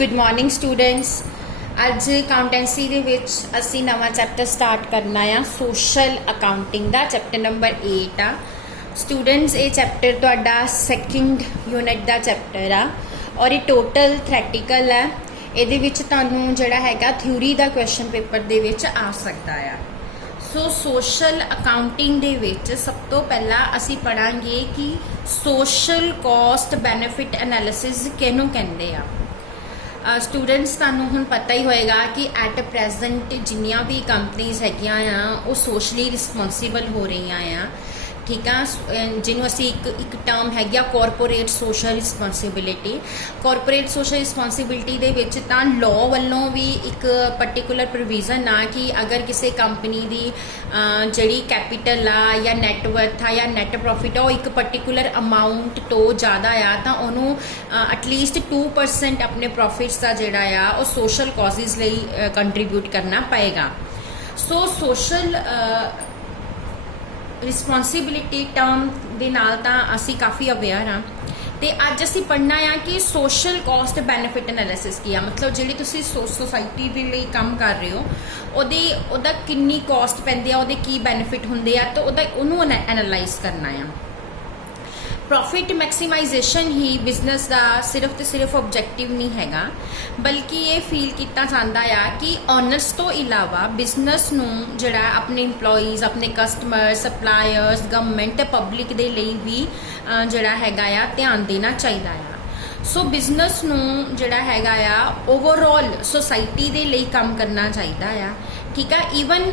Good morning students. अज accountancy दे विच असी नवा चैप्टर स्टार्ट करना आ सोशल अकाउंटिंग दा चैप्टर नंबर 8 आ। स्टूडेंट्स ये चैप्टर तुहाडा सैकेंड यूनिट दा चैप्टर आ और ये टोटल थ्रैटिकल है। ये विच तुहानूं जिहड़ा हैगा थ्योरी दा क्वेश्चन पेपर दे विच आ सकदा आ। सो सोशल अकाउंटिंग दे विच सब तो पहला असी पढ़ांगे कि सोशल कॉस्ट बैनीफिट एनालिसिस किहनूं कहंदे आ। स्टूडेंट्स तुहानूं हुण पता ही होएगा कि एट प्रेजेंट जिन्नियां भी कंपनीज हैगियां आ वो सोशली रिस्पोंसिबल हो रही आ। ठीक है, जिन्हों असी एक टर्म हैगी आ corporate social responsibility. Corporate social responsibility दे विच तां लॉ वल्लों भी एक पर्टिकुलर प्रोविजन आ कि अगर किसी कंपनी दी जिहड़ी कैपिटल आ या नैटवर्थ आ या नैट प्रॉफिट आ एक पर्टिकुलर अमाउंट तो ज़्यादा आ तां उहनूं एटलीस्ट 2% अपने प्रॉफिट्स का जिहड़ा आ वो सोशल कॉजेज़ लई कंट्रीब्यूट करना पएगा। सो सोशल रिस्पोंसिबिलिटी टर्म दे नाल तां असी काफ़ी अवेयर हाँ। तो अज असी पढ़ना आ कि सोशल कॉस्ट बैनीफिट एनालिसिस की आ, मतलब जिहड़ी तुसी सोसाइटी दे लई काम कर रहे हो ओहदा किन्नी कॉस्ट पैंदी आ, ओहदे की बैनीफिट हुंदे आ, तो उहनूं एनालाइज करना आ। प्रॉफिट मैक्सीमाइजेशन ही बिजनेस का सिर्फ तो सिर्फ ऑब्जेक्टिव नहीं हैगा, बल्कि ये फील किया जाता है कि ऑनर्स तो इलावा बिजनेस नूं जिहड़ा अपने इंप्लॉइज अपने कस्टमर सप्लायर्स गवर्नमेंट ते पब्लिक दे लई भी जिहड़ा हैगा आ ध्यान देना चाहिए आ। सो बिजनेस नूं जिहड़ा हैगा आ ओवरऑल सोसाइटी दे लई काम करना चाहिए आ। ठीक है, ईवन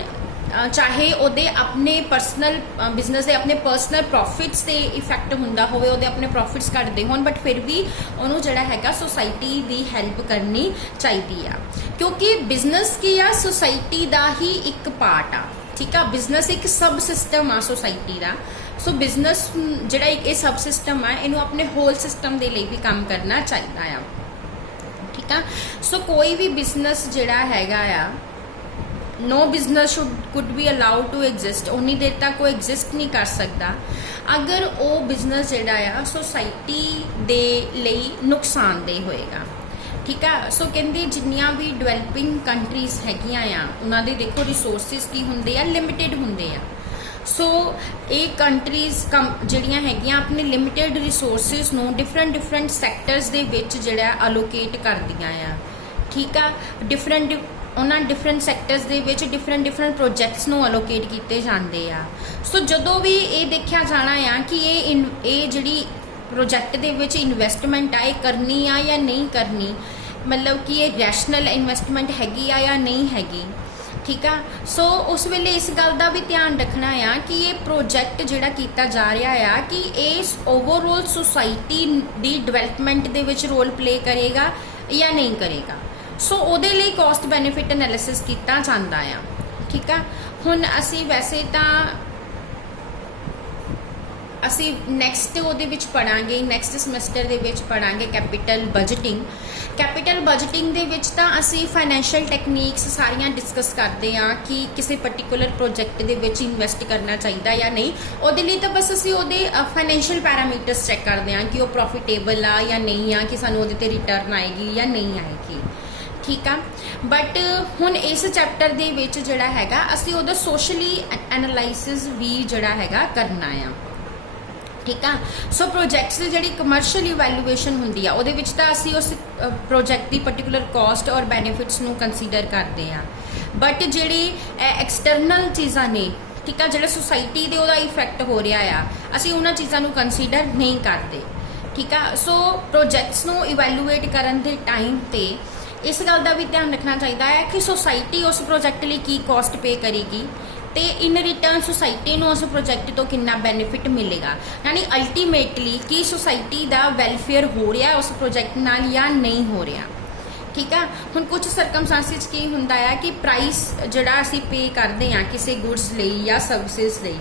चाहे ਉਹਦੇ अपने परसनल बिजनेस के अपने परसनल प्रॉफिट्स से इफेक्ट हुंदा होवे, ਉਹਦੇ अपने प्रॉफिट्स घटदे होण, बट फिर भी ਉਹਨੂੰ ਜਿਹੜਾ हैगा सोसाइटी की हैल्प करनी चाहिए आ, क्योंकि बिजनेस की आ सोसाइटी का ही एक पार्ट आ। ठीक है, बिजनेस एक सब सिस्टम आ सोसाइटी का। सो बिजनेस जिहड़ा एक सब सिस्टम आ इनू अपने होल सिस्टम के लिए भी काम करना चाहिए आ। ठीक है, सो कोई भी बिजनेस जिहड़ा हैगा आ no business could be allowed to exist, उन्नी देर तक वो एग्जिस्ट नहीं कर सकता अगर वो बिजनेस जिहड़ा आ सोसाइटी दे लई नुकसानदेह होएगा। ठीक है, सो कहते जिन्नियां भी डिवेलपिंग कंट्रीज हैगियां आ उन्हां दे देखो रिसोर्सिस की हुंदे आ लिमिटेड हुंदे आ। सो ये कंट्रीज जिहड़ियां हैगियां अपने लिमिटेड रिसोर्सिस नूं डिफरेंट सैक्टर्स दे विच जिहड़ा अलोकेट करदियां आ। ठीक है, उन्होंने डिफरेंट सैक्टर्स दे विच डिफरेंट प्रोजैक्ट्स नूं अलोकेट किए जाते हैं। सो जदों भी ये देखा जाना है कि ये जिहड़ी प्रोजैक्ट दे विच इन्वेस्टमेंट आ करनी आ या नहीं करनी, मतलब कि ये रैशनल इन्वेस्टमेंट हैगी आ या नहीं हैगी। ठीक है, सो उस वेले इस गल का भी ध्यान रखना है कि ये प्रोजैक्ट जिहड़ा कीता जा रहा है कि इस ओवरऑल सोसाइटी दी डिवेलपमेंट दे विच रोल प्ले करेगा या नहीं करेगा। सो ਉਹਦੇ ਲਈ कॉस्ट बैनीफिट एनालिसिस किया जाता है। ठीक है, हुण असी वैसे तो असी नैक्सट ਉਹਦੇ ਵਿੱਚ पढ़ांगे नैक्सट समैसटर ਦੇ ਵਿੱਚ पढ़ांगे कैपिटल बजटिंग। कैपिटल बजटिंग ਦੇ ਵਿੱਚ ਤਾਂ ਅਸੀਂ फाइनैंशियल टैक्नीक्स सारियां डिस्कस करते हैं कि किसी पर्टिकुलर प्रोजैक्ट ਦੇ ਵਿੱਚ इन्वेस्ट करना चाहिए या नहीं। ਉਹਦੇ ਲਈ ਤਾਂ बस ਅਸੀਂ ਉਹਦੇ फाइनैंशियल पैरामीटर्स चैक करते हैं कि वो प्रॉफिटेबल आ या नहीं आ, कि ਸਾਨੂੰ ਉਹਦੇ ਤੇ रिटर्न आएगी या नहीं आएगी। ठीक है, बट हुण इस चैप्टर दे विच जिहड़ा हैगा असीं उहदा सोशली एनालाइसिस भी जिहड़ा हैगा करना आ। ठीक है, सो प्रोजैक्ट्स की जिहड़ी कमर्शियल इवैल्यूएशन हुंदी आ उहदे विच तां असीं उस प्रोजैक्ट की पर्टिकुलर कॉस्ट और बैनीफिट्स नूं कंसीडर करते हैं, बट जिहड़ी एक्सटर्नल चीज़ां ने ठीक है जिहड़ा सोसाइटी दे उहदा इफैक्ट हो रहा आ असीं उन्हां चीज़ां नूं कंसीडर नहीं करते। ठीक है, सो प्रोजैक्ट्स नूं इवैल्यूएट करन दे टाइम ते इस गल का भी ध्यान रखना चाहिए है कि सोसाइटी उस प्रोजैक्ट लिए की कॉस्ट पे करेगी तो इन रिटर्न सोसाइटी को उस प्रोजैक्ट तो कितना बैनीफिट मिलेगा, यानी अल्टीमेटली कि सोसाइटी का वैलफेयर हो रहा है उस प्रोजैक्ट नाल या नहीं हो रहा। ठीक है, हुण कुछ सरकमस्टांसिस की हुंदा है कि प्राइस जिहड़ा असीं पे करते हैं किसी गुड्स लई या सर्विसिज लई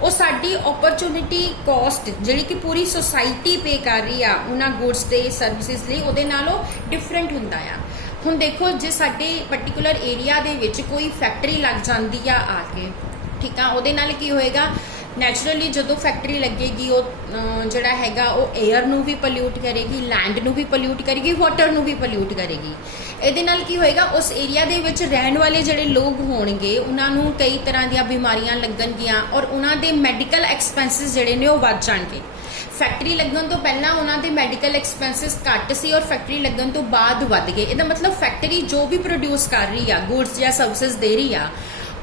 वो साडी अपॉर्चुनिटी कॉस्ट जिहड़ी कि पूरी सोसाइटी पे कर रही आ उन्हां गुड्स ते सर्विसिज लई उहदे नालों डिफरेंट हुंदा आ। हुण देखो जे साडे पर्टिकुलर एरिया दे विच कोई फैक्टरी लग जांदी आ आके, ठीक है, उहदे नाल की होएगा ਨੈਚੁਰਲੀ ਜਦੋਂ ਫੈਕਟਰੀ ਲੱਗੇਗੀ ਉਹ ਜਿਹੜਾ ਹੈਗਾ ਉਹ 에ਅਰ ਨੂੰ ਵੀ ਪੋਲਿਊਟ ਕਰੇਗੀ, ਲੈਂਡ ਨੂੰ ਵੀ ਪੋਲਿਊਟ ਕਰੇਗੀ, ਵਾਟਰ ਨੂੰ ਵੀ ਪੋਲਿਊਟ ਕਰੇਗੀ। ਇਹਦੇ ਨਾਲ ਕੀ ਹੋਏਗਾ, ਉਸ ਏਰੀਆ ਦੇ ਵਿੱਚ ਰਹਿਣ ਵਾਲੇ ਜਿਹੜੇ ਲੋਕ ਹੋਣਗੇ ਉਹਨਾਂ ਨੂੰ ਕਈ ਤਰ੍ਹਾਂ ਦੀਆਂ ਬਿਮਾਰੀਆਂ ਲੱਗਣਗੀਆਂ ਔਰ ਉਹਨਾਂ ਦੇ ਮੈਡੀਕਲ ਐਕਸਪੈਂਸਿਸ ਜਿਹੜੇ ਨੇ ਉਹ ਵੱਧ ਜਾਣਗੇ। ਫੈਕਟਰੀ ਲੱਗਣ ਤੋਂ ਪਹਿਲਾਂ ਉਹਨਾਂ ਦੇ ਮੈਡੀਕਲ ਐਕਸਪੈਂਸਿਸ ਘੱਟ ਸੀ ਔਰ ਫੈਕਟਰੀ ਲੱਗਣ ਤੋਂ ਬਾਅਦ ਵੱਧ ਗਏ। ਇਹਦਾ ਮਤਲਬ ਫੈਕਟਰੀ ਜੋ ਵੀ ਪ੍ਰੋਡਿਊਸ ਕਰ ਰਹੀ ਆ, ਗੁੱਡਸ ਜਾਂ ਸਰਵਿਸਿਜ਼ ਦੇ ਰਹੀ ਆ,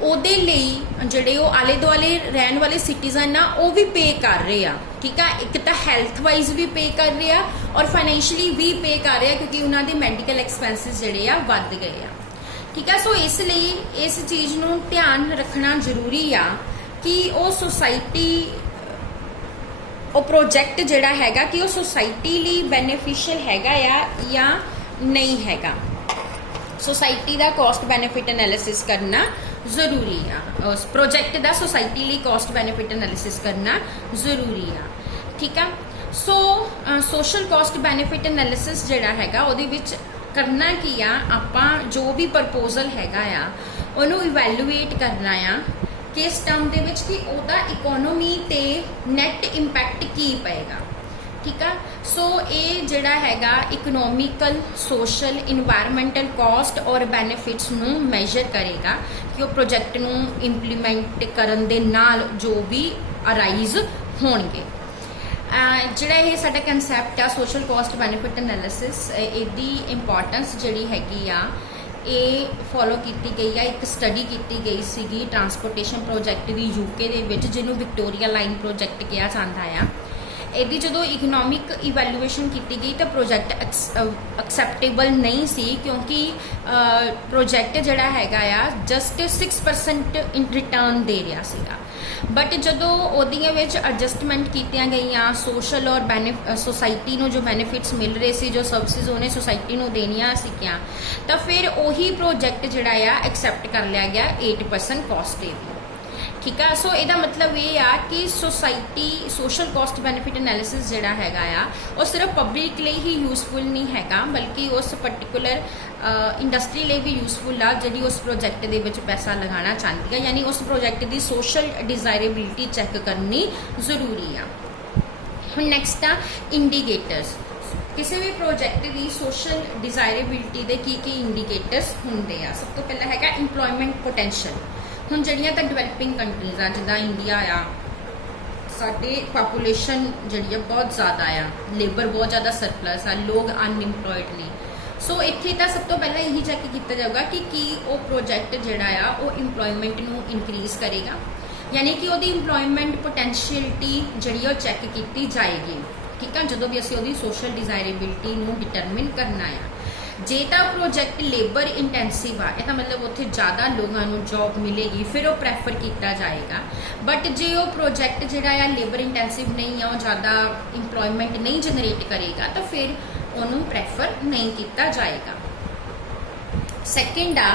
ਉਹਦੇ ਲਈ ਜਿਹੜੇ ਉਹ ਆਲੇ ਦੁਆਲੇ ਰਹਿਣ ਵਾਲੇ ਸਿਟੀਜ਼ਨ ਆ ਉਹ ਵੀ ਪੇ ਕਰ ਰਹੇ ਆ। ਠੀਕ ਆ, ਇੱਕ ਤਾਂ ਹੈਲਥ ਵਾਈਜ਼ ਵੀ ਪੇ ਕਰ ਰਹੇ ਆ ਔਰ ਫਾਈਨੈਂਸ਼ੀਅਲੀ ਵੀ ਪੇ ਕਰ ਰਹੇ ਆ ਕਿਉਂਕਿ ਉਹਨਾਂ ਦੇ ਮੈਡੀਕਲ ਐਕਸਪੈਂਸਿਸ ਜਿਹੜੇ ਆ ਵੱਧ ਗਏ ਆ। ਠੀਕ ਆ, ਸੋ ਇਸ ਲਈ ਇਸ ਚੀਜ਼ ਨੂੰ ਧਿਆਨ ਰੱਖਣਾ ਜ਼ਰੂਰੀ ਆ ਕਿ ਉਹ ਸੁਸਾਇਟੀ, ਉਹ ਪ੍ਰੋਜੈਕਟ ਜਿਹੜਾ ਹੈਗਾ ਕਿ ਉਹ ਸੁਸਾਇਟੀ ਲਈ ਬੈਨੀਫੀਸ਼ੀਅਲ ਹੈਗਾ ਆ ਜਾਂ ਨਹੀਂ ਹੈਗਾ। ਸੁਸਾਇਟੀ ਦਾ ਕਾਸਟ ਬੈਨੀਫਿਟ ਐਨਾਲਿਸਿਸ ਕਰਨਾ ਜ਼ਰੂਰੀ ਆ। ਉਸ ਪ੍ਰੋਜੈਕਟ ਦਾ ਸੁਸਾਇਟੀ ਲਈ ਕਾਸਟ ਬੈਨੀਫਿਟ ਐਨਾਲਿਸਿਸ ਕਰਨਾ ਜ਼ਰੂਰੀ ਆ। ਠੀਕ ਆ, ਸੋ ਸੋਸ਼ਲ ਕਾਸਟ ਬੈਨੀਫਿਟ ਐਨਾਲਿਸਿਸ ਜਿਹੜਾ ਹੈਗਾ ਉਹਦੇ ਵਿੱਚ ਕਰਨਾ ਕੀ ਆ, ਆਪਾਂ ਜੋ ਵੀ ਪ੍ਰਪੋਜ਼ਲ ਹੈਗਾ ਆ ਉਹਨੂੰ ਇਵੈਲੂਏਟ ਕਰਨਾ ਆ ਕਿਸ ਟਰਮ ਦੇ ਵਿੱਚ ਕਿ ਉਹਦਾ ਇਕਨੋਮੀ ਤੇ ਨੈਟ ਇੰਪੈਕਟ ਕੀ ਪਏਗਾ। ਠੀਕ ਆ, ਸੋ ਇਹ ਜਿਹੜਾ ਹੈਗਾ ਇਕਨੋਮਿਕਲ, ਸੋਸ਼ਲ, ਇਨਵਾਇਰਮੈਂਟਲ ਕਾਸਟ ਔਰ ਬੈਨੀਫਿਟਸ ਨੂੰ ਮੈਜ਼ਰ ਕਰੇਗਾ ਕਿ ਉਹ ਪ੍ਰੋਜੈਕਟ ਨੂੰ ਇੰਪਲੀਮੈਂਟ ਕਰਨ ਦੇ ਨਾਲ ਜੋ ਵੀ ਅਰਾਈਜ਼ ਹੋਣਗੇ। ਜਿਹੜਾ ਇਹ ਸਾਡਾ ਕਨਸੈਪਟ ਆ ਸੋਸ਼ਲ ਕਾਸਟ ਬੈਨੀਫਿਟ ਐਨਾਲਿਸਿਸ, ਇਹਦੀ ਇੰਪੋਰਟੈਂਸ ਜਿਹੜੀ ਹੈਗੀ ਆ ਇਹ ਫੋਲੋ ਕੀਤੀ ਗਈ ਆ। ਇੱਕ ਸਟੱਡੀ ਕੀਤੀ ਗਈ ਸੀਗੀ ਟਰਾਂਸਪੋਰਟੇਸ਼ਨ ਪ੍ਰੋਜੈਕਟ ਦੀ ਯੂਕੇ ਦੇ ਵਿੱਚ, ਜਿਹਨੂੰ ਵਿਕਟੋਰੀਆ ਲਾਈਨ ਪ੍ਰੋਜੈਕਟ ਕਿਹਾ ਜਾਂਦਾ ਆ। ਇਹਦੀ ਜਦੋਂ ਇਕਨੋਮਿਕ ਇਵੈਲੂਏਸ਼ਨ ਕੀਤੀ ਗਈ ਤਾਂ ਪ੍ਰੋਜੈਕਟ ਐਕਸੈਪਟੇਬਲ ਨਹੀਂ ਸੀ ਕਿਉਂਕਿ ਪ੍ਰੋਜੈਕਟ ਜਿਹੜਾ ਹੈਗਾ ਆ ਜਸਟ 6% ਇਨ ਰਿਟਰਨ ਦੇ ਰਿਹਾ ਸੀਗਾ। ਬਟ ਜਦੋਂ ਉਹਦੀਆਂ ਵਿੱਚ ਐਡਜਸਟਮੈਂਟ ਕੀਤੀਆਂ ਗਈਆਂ, ਸੋਸ਼ਲ ਔਰ ਸੋਸਾਇਟੀ ਨੂੰ ਜੋ ਬੈਨੀਫਿਟਸ ਮਿਲ ਰਹੇ ਸੀ, ਜੋ ਸਰਵਿਸਿਜ਼ ਉਹਨੇ ਸੋਸਾਇਟੀ ਨੂੰ ਦੇਣੀਆਂ ਸੀਗੀਆਂ, ਤਾਂ ਫਿਰ ਉਹੀ ਪ੍ਰੋਜੈਕਟ ਜਿਹੜਾ ਆ ਐਕਸੈਪਟ ਕਰ ਲਿਆ ਗਿਆ 8% ਕਾਸਟ ਤੇ। ਠੀਕ ਆ, ਸੋ ਇਹਦਾ ਮਤਲਬ ਇਹ ਆ ਕਿ society social cost benefit analysis ਜਿਹੜਾ ਹੈਗਾ ਆ ਉਹ ਸਿਰਫ ਪਬਲਿਕ ਲਈ ਹੀ ਯੂਜ਼ਫੁਲ ਨਹੀਂ ਹੈਗਾ ਬਲਕਿ ਉਸ ਪਰਟੀਕੁਲਰ ਇੰਡਸਟਰੀ ਲਈ ਵੀ ਯੂਜ਼ਫੁਲ ਆ ਜਿਹੜੀ ਉਸ ਪ੍ਰੋਜੈਕਟ ਦੇ ਵਿੱਚ ਪੈਸਾ ਲਗਾਉਣਾ ਚਾਹੁੰਦੀ ਆ। ਯਾਨੀ ਉਸ ਪ੍ਰੋਜੈਕਟ ਦੀ ਸੋਸ਼ਲ ਡਿਜ਼ਾਇਰੇਬਿਲਿਟੀ ਚੈੱਕ ਕਰਨੀ ਜ਼ਰੂਰੀ ਆ। ਹੁਣ ਨੈਕਸਟ ਆ ਇੰਡੀਕੇਟਰਸ। ਕਿਸੇ ਵੀ ਪ੍ਰੋਜੈਕਟ ਦੀ ਸੋਸ਼ਲ ਡਿਜ਼ਾਇਰੇਬਿਲਿਟੀ ਦੇ ਕੀ ਇੰਡੀਕੇਟਰਸ ਹੁੰਦੇ ਆ। ਸਭ ਤੋਂ ਪਹਿਲਾਂ ਹੈਗਾ ਇੰਪਲੋਇਮੈਂਟ ਪੋਟੈਂਸ਼ੀਅਲ। ਹੁਣ ਜਿਹੜੀਆਂ ਤਾਂ ਡਿਵੈਲਪਿੰਗ ਕੰਟਰੀਜ਼ ਆ ਜਿੱਦਾਂ ਇੰਡੀਆ ਆ, ਸਾਡੇ ਪਾਪੂਲੇਸ਼ਨ ਜਿਹੜੀ ਆ ਬਹੁਤ ਜ਼ਿਆਦਾ ਆ, ਲੇਬਰ ਬਹੁਤ ਜ਼ਿਆਦਾ ਸਰਪਲਸ ਆ, ਲੋਕ ਅਨਇੰਪਲੋਇਡ ਨੇ। ਸੋ ਇੱਥੇ ਤਾਂ ਸਭ ਤੋਂ ਪਹਿਲਾਂ ਇਹੀ ਚੈੱਕ ਕੀਤਾ ਜਾਊਗਾ ਕਿ ਕੀ ਉਹ ਪ੍ਰੋਜੈਕਟ ਜਿਹੜਾ ਆ ਉਹ ਇੰਪਲੋਇਮੈਂਟ ਨੂੰ ਇਨਕਰੀਜ਼ ਕਰੇਗਾ, ਯਾਨੀ ਕਿ ਉਹਦੀ ਇੰਪਲੋਇਮੈਂਟ ਪੋਟੈਂਸ਼ੀਅਲਿਟੀ ਜਿਹੜੀ ਉਹ ਚੈੱਕ ਕੀਤੀ ਜਾਏਗੀ। ਠੀਕ ਆ, ਜਦੋਂ ਵੀ ਅਸੀਂ ਉਹਦੀ ਸੋਸ਼ਲ ਡਿਜ਼ਾਇਰੇਬਿਲਿਟੀ ਨੂੰ ਡਿਟਰਮਿਨ ਕਰਨਾ ਆ। ਜੇ ਤਾਂ ਪ੍ਰੋਜੈਕਟ ਲੇਬਰ ਇੰਟੈਂਸਿਵ ਆ, ਇਹਦਾ ਮਤਲਬ ਉੱਥੇ ਜ਼ਿਆਦਾ ਲੋਕਾਂ ਨੂੰ ਜੌਬ ਮਿਲੇਗੀ, ਫਿਰ ਉਹ ਪ੍ਰੈਫਰ ਕੀਤਾ ਜਾਏਗਾ। ਬਟ ਜੇ ਉਹ ਪ੍ਰੋਜੈਕਟ ਜਿਹੜਾ ਆ ਲੇਬਰ ਇੰਟੈਂਸਿਵ ਨਹੀਂ ਆ, ਉਹ ਜ਼ਿਆਦਾ ਇੰਪਲੋਇਮੈਂਟ ਨਹੀਂ ਜਨਰੇਟ ਕਰੇਗਾ, ਤਾਂ ਫਿਰ ਉਹਨੂੰ ਪ੍ਰੈਫਰ ਨਹੀਂ ਕੀਤਾ ਜਾਏਗਾ। ਸੈਕਿੰਡ ਆ